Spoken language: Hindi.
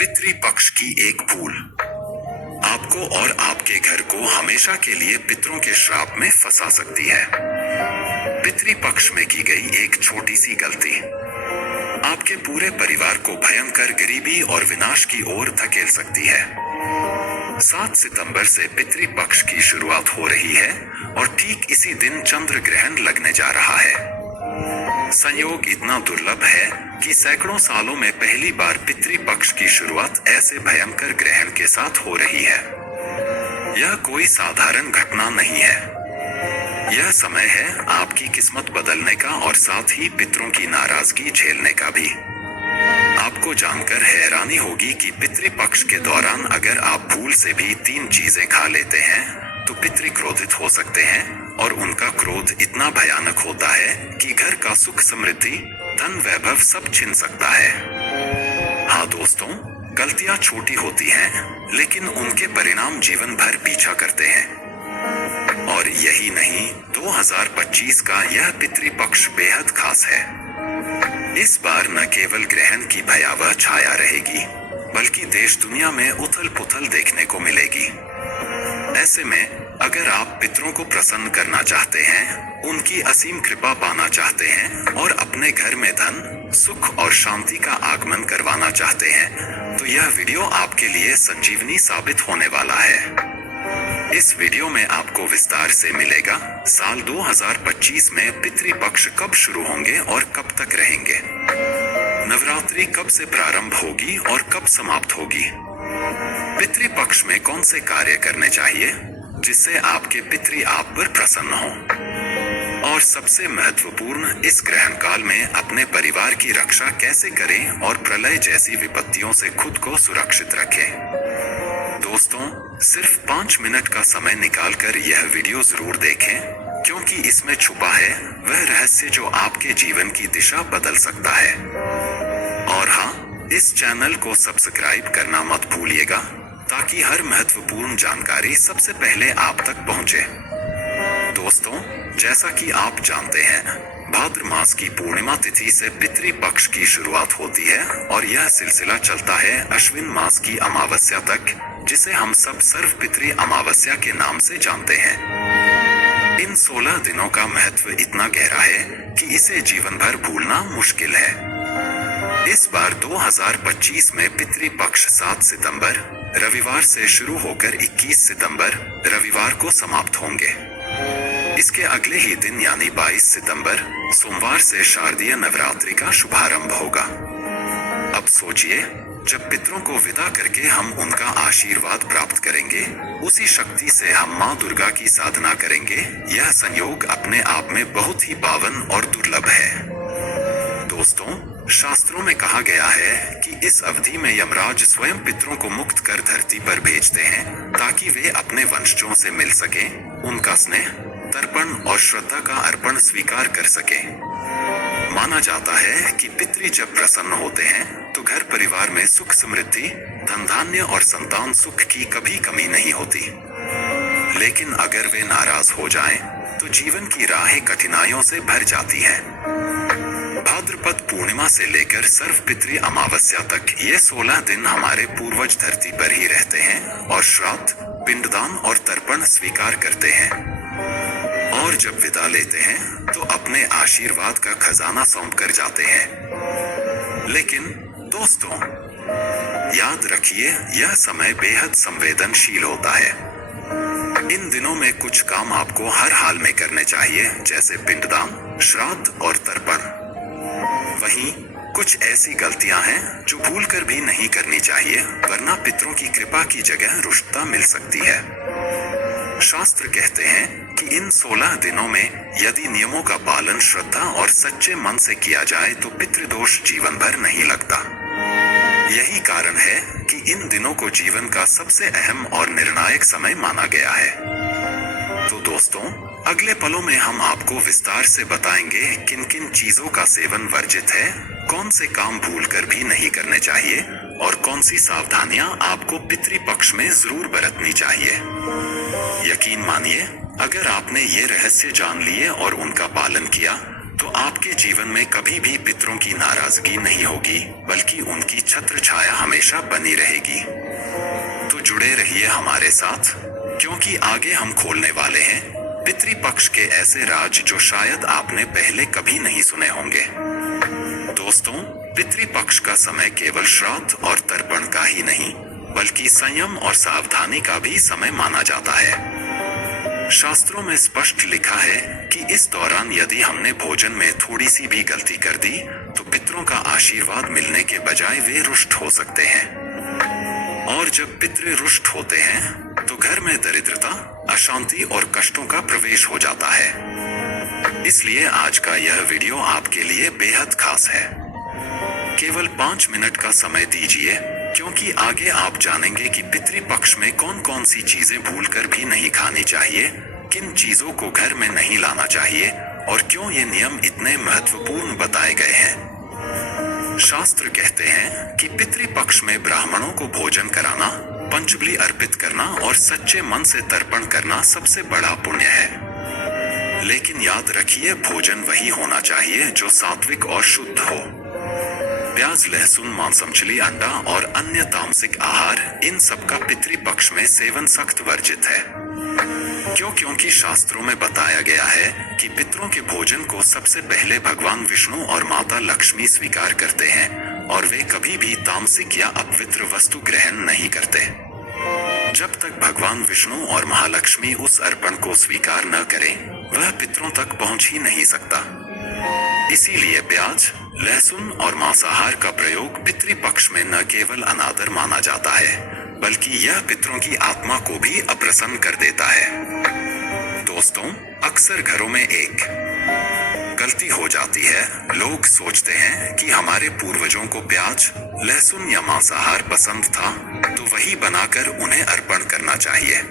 पितृपक्ष की एक भूल आपको और आपके घर को हमेशा के लिए पितरों के श्राप में फंसा सकती है। पितृपक्ष में की गई एक छोटी सी गलती आपके पूरे परिवार को भयंकर गरीबी और विनाश की ओर धकेल सकती है। 7 सितंबर से पितृपक्ष की शुरुआत हो रही है और ठीक इसी दिन चंद्र ग्रहण लगने जा रहा है। संयोग इतना दुर्लभ है कि सैकड़ों सालों में पहली बार पितृपक्ष की शुरुआत ऐसे भयंकर ग्रहण के साथ हो रही है। यह कोई साधारण घटना नहीं है। यह समय है आपकी किस्मत बदलने का और साथ ही पितरों की नाराजगी झेलने का भी। आपको जानकर हैरानी होगी कि पितृपक्ष के दौरान अगर आप भूल से भी 3 चीजें खा लेते हैं तो पितृ क्रोधित हो सकते हैं और उनका क्रोध इतना भयानक होता है कि घर का सुख समृद्धि धन वैभव सब छिन सकता है। हाँ दोस्तों, गलतियां छोटी होती हैं लेकिन उनके परिणाम जीवन भर पीछा करते हैं। और यही नहीं, 2025 का यह पितृपक्ष बेहद खास है। इस बार न केवल ग्रहण की भयावह छाया रहेगी बल्कि देश दुनिया में उथल पुथल देखने को मिलेगी। ऐसे में अगर आप पितरों को प्रसन्न करना चाहते हैं, उनकी असीम कृपा पाना चाहते हैं और अपने घर में धन सुख और शांति का आगमन करवाना चाहते हैं तो यह वीडियो आपके लिए संजीवनी साबित होने वाला है। इस वीडियो में आपको विस्तार से मिलेगा साल 2025 में पितृपक्ष कब शुरू होंगे और कब तक रहेंगे, नवरात्रि कब से प्रारंभ होगी और कब समाप्त होगी, पितृपक्ष में कौन से कार्य करने चाहिए जिससे आपके पितृ आप पर प्रसन्न हो, और सबसे महत्वपूर्ण, इस ग्रहण काल में अपने परिवार की रक्षा कैसे करें और प्रलय जैसी विपत्तियों से खुद को सुरक्षित रखें। दोस्तों, सिर्फ 5 मिनट का समय निकालकर यह वीडियो जरूर देखें क्योंकि इसमें छुपा है वह रहस्य जो आपके जीवन की दिशा बदल सकता है। और हाँ, इस चैनल को सब्सक्राइब करना मत भूलिएगा ताकि हर महत्वपूर्ण जानकारी सबसे पहले आप तक पहुंचे। दोस्तों, जैसा कि आप जानते हैं, भाद्र मास की पूर्णिमा तिथि से पितृपक्ष की शुरुआत होती है और यह सिलसिला चलता है अश्विन मास की अमावस्या तक, जिसे हम सब सर्व पितृ अमावस्या के नाम से जानते हैं। इन 16 दिनों का महत्व इतना गहरा है कि इसे जीवन भर भूलना मुश्किल है। इस बार 2025 में पितृपक्ष 7 सितंबर रविवार से शुरू होकर 21 सितंबर रविवार को समाप्त होंगे। इसके अगले ही दिन यानी 22 सितंबर सोमवार से शारदीय नवरात्रि का शुभारंभ होगा। अब सोचिए, जब पितरों को विदा करके हम उनका आशीर्वाद प्राप्त करेंगे, उसी शक्ति से हम माँ दुर्गा की साधना करेंगे। यह संयोग अपने आप में बहुत ही पावन और दुर्लभ है। दोस्तों, शास्त्रों में कहा गया है कि इस अवधि में यमराज स्वयं पितरों को मुक्त कर धरती पर भेजते हैं ताकि वे अपने वंशजों से मिल सकें, उनका स्नेह, तर्पण और श्रद्धा का अर्पण स्वीकार कर सकें। माना जाता है कि पितृ जब प्रसन्न होते हैं तो घर परिवार में सुख समृद्धि, धन धान्य और संतान सुख की कभी कमी नहीं होती। लेकिन अगर वे नाराज हो जाएं, तो जीवन की राहें कठिनाइयों से भर जाती हैं। भाद्रपद पूर्णिमा से लेकर सर्व पितृ अमावस्या तक ये 16 दिन हमारे पूर्वज धरती पर ही रहते हैं और श्राद्ध, पिंडदान और तर्पण स्वीकार करते हैं। और जब विदा लेते हैं तो अपने आशीर्वाद का खजाना सौंप कर जाते हैं। लेकिन दोस्तों, याद रखिए, यह समय बेहद संवेदनशील होता है। इन दिनों में कुछ काम आपको हर हाल में करने चाहिए, जैसे पिंडदान, श्राद्ध और तर्पण। वहीं कुछ ऐसी गलतियां हैं जो भूलकर भी नहीं करनी चाहिए, वरना पितरों की कृपा की जगह रुष्टता मिल सकती है। शास्त्र कहते हैं कि इन 16 दिनों में यदि नियमों का पालन श्रद्धा और सच्चे मन से किया जाए तो पितृदोष जीवन भर नहीं लगता। यही कारण है कि इन दिनों को जीवन का सबसे अहम और निर्णायक समय माना गया है। तो दोस्तों, अगले पलों में हम आपको विस्तार से बताएंगे किन किन चीजों का सेवन वर्जित है, कौन से काम भूलकर भी नहीं करने चाहिए और कौन सी सावधानियां आपको पितृपक्ष में जरूर बरतनी चाहिए। यकीन मानिए, अगर आपने ये रहस्य जान लिए और उनका पालन किया तो आपके जीवन में कभी भी पितरों की नाराजगी नहीं होगी, बल्कि उनकी छत्र छाया हमेशा बनी रहेगी। तो जुड़े रहिए हमारे साथ, क्योंकि आगे हम खोलने वाले हैं पितृपक्ष के ऐसे राज जो शायद आपने पहले कभी नहीं सुने होंगे। दोस्तों, पितृपक्ष का समय केवल श्राद्ध और तर्पण का ही नहीं, बल्कि संयम और सावधानी का भी समय माना जाता है। शास्त्रों में स्पष्ट लिखा है कि इस दौरान यदि हमने भोजन में थोड़ी सी भी गलती कर दी तो पितरों का आशीर्वाद मिलने के बजाय वे रुष्ट हो सकते हैं। और जब पितृ रुष्ट होते हैं तो घर में दरिद्रता, अशांति और कष्टों का प्रवेश हो जाता है। इसलिए आज का यह वीडियो आपके लिए बेहद खास है। केवल 5 मिनट का समय दीजिए, क्योंकि आगे आप जानेंगे कि पितृपक्ष में कौन कौन सी चीजें भूलकर भी नहीं खानी चाहिए, किन चीजों को घर में नहीं लाना चाहिए और क्यों ये नियम इतने महत्वपूर्ण बताए गए हैं। शास्त्र कहते हैं कि पितृपक्ष में ब्राह्मणों को भोजन कराना, पंचबली अर्पित करना और सच्चे मन से तर्पण करना सबसे बड़ा पुण्य है। लेकिन याद रखिए, भोजन वही होना चाहिए जो सात्विक और शुद्ध हो। प्याज, लहसुन, मांस, मछली, अंडा और अन्य तामसिक आहार, इन सब का पितृपक्ष में सेवन सख्त वर्जित है। क्योंकि शास्त्रों में बताया गया है कि पितरों के भोजन को सबसे पहले भगवान विष्णु और माता लक्ष्मी स्वीकार करते हैं और वे कभी भी तामसिक या अपवित्र वस्तु ग्रहण नहीं करते। जब तक भगवान विष्णु और महालक्ष्मी उस अर्पण को स्वीकार न करें, वह पितरों तक पहुंच ही नहीं सकता। इसीलिए प्याज, लहसुन और मांसाहार का प्रयोग पितृपक्ष में न केवल अनादर माना जाता है, बल्कि यह पितरों की आत्मा को भी अप्रसन्न कर देता है। दोस्तों, अक्सर घरों में एक गलती हो जाती है। लोग सोचते हैं कि हमारे पूर्वजों को प्याज, लहसुन या मांसाहार पसंद था, तो वही बनाकर उन्हें अर्पण करना चाहिए।